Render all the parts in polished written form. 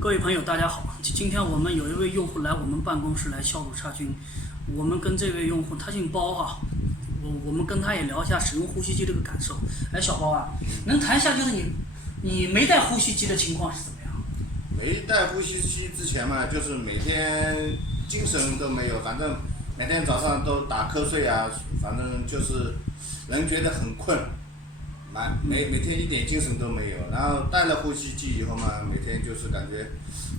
各位朋友，大家好。今天我们有一位用户来我们办公室来消毒杀菌，我们跟这位用户，他姓包哈，我们跟他也聊一下使用呼吸机这个感受。哎，小包啊，能谈一下就是你没带呼吸机的情况是怎么样？没带呼吸机之前嘛，就是每天精神都没有，反正每天早上都打瞌睡啊，反正就是人觉得很困，每天一点精神都没有。然后带了呼吸机以后嘛，每天就是感觉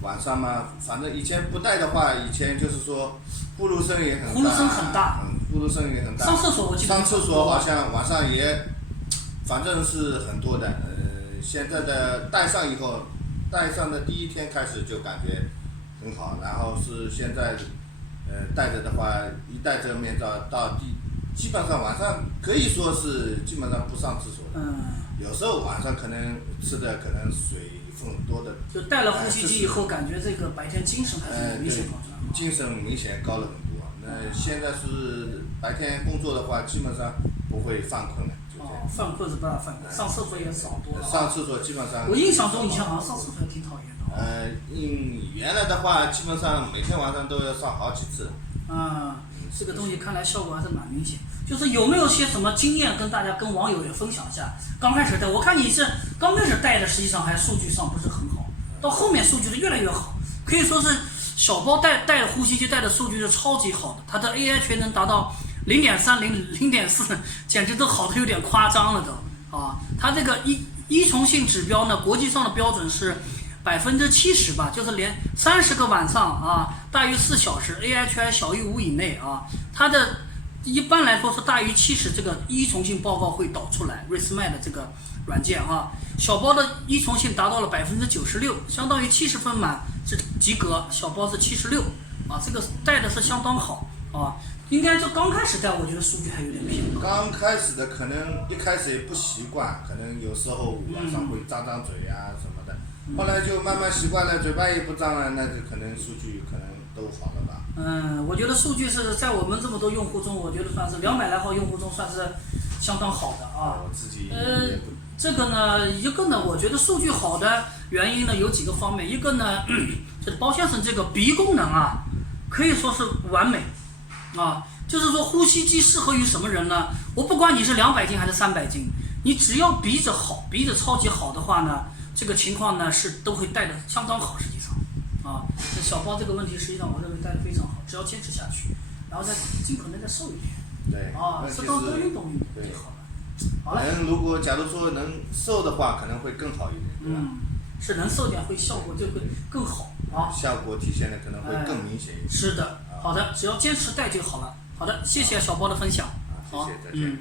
晚上嘛，反正以前不带的话，以前就是说呼噜声也很大，呼噜声很大，呼噜声也很大。上厕所我记得。上厕所好像晚上也，反正是很多的。现在的戴上以后，戴上的第一天开始就感觉很好，然后是现在，戴着的话，一戴这个面罩基本上晚上可以说是基本上不上厕所的。有时候晚上可能吃的可能水分多的。就带了呼吸机以后，感觉这个白天精神还是明显好转。精神明显高了很多。那现在是白天工作的话，基本上不会犯困了。犯困是不大犯困，上厕所也少多了。上厕所基本上。我印象中以前好像上厕所还挺讨厌的。原来的话，基本上每天晚上都要上好几次。这个东西看来效果还是蛮明显。就是有没有些什么经验跟大家跟网友也分享一下？刚开始带，我看你是刚开始带的，实际上还数据上不是很好，到后面数据是越来越好，可以说是小包带的呼吸机带的数据是超级好的，它的 AH 能达到0.3、0.4，简直都好的有点夸张了都啊！它这个依从性指标呢，国际上的标准是70%吧，就是连30个晚上啊，大于4小时 AHI 小于5以内啊，它的一般来说是大于70，这个依从性报告会导出来 RESMAD 的这个软件啊，小包的依从性达到了96%，相当于70分满是及格，小包是76啊，这个带的是相当好啊。应该就刚开始带，我觉得数据还有点偏高。刚开始的可能一开始也不习惯，可能有时候晚上会张嘴啊什么的，后来就慢慢习惯了，嘴巴也不张了，那就可能数据可能都好了吧。我觉得数据是在我们这么多用户中，我觉得算是200来号用户中算是相当好的啊。我自己这个呢，一个呢，我觉得数据好的原因呢有几个方面，一个呢，就是包先生这个鼻功能啊，可以说是完美。就是说呼吸机适合于什么人呢？我不管你是200斤还是300斤，你只要鼻子好，鼻子超级好的话呢，这个情况呢是都会带的相当好。实际上，这小包这个问题实际上我认为带的非常好，只要坚持下去，然后再尽可能再瘦一点。对。适当多运动就好了。好了。如果假如说能瘦的话，可能会更好一点，对吧？是能瘦点，效果就会更好啊。效果体现的可能会更明显一点。是的，好的，只要坚持带就好了。好的，谢谢小包的分享。谢谢，再见。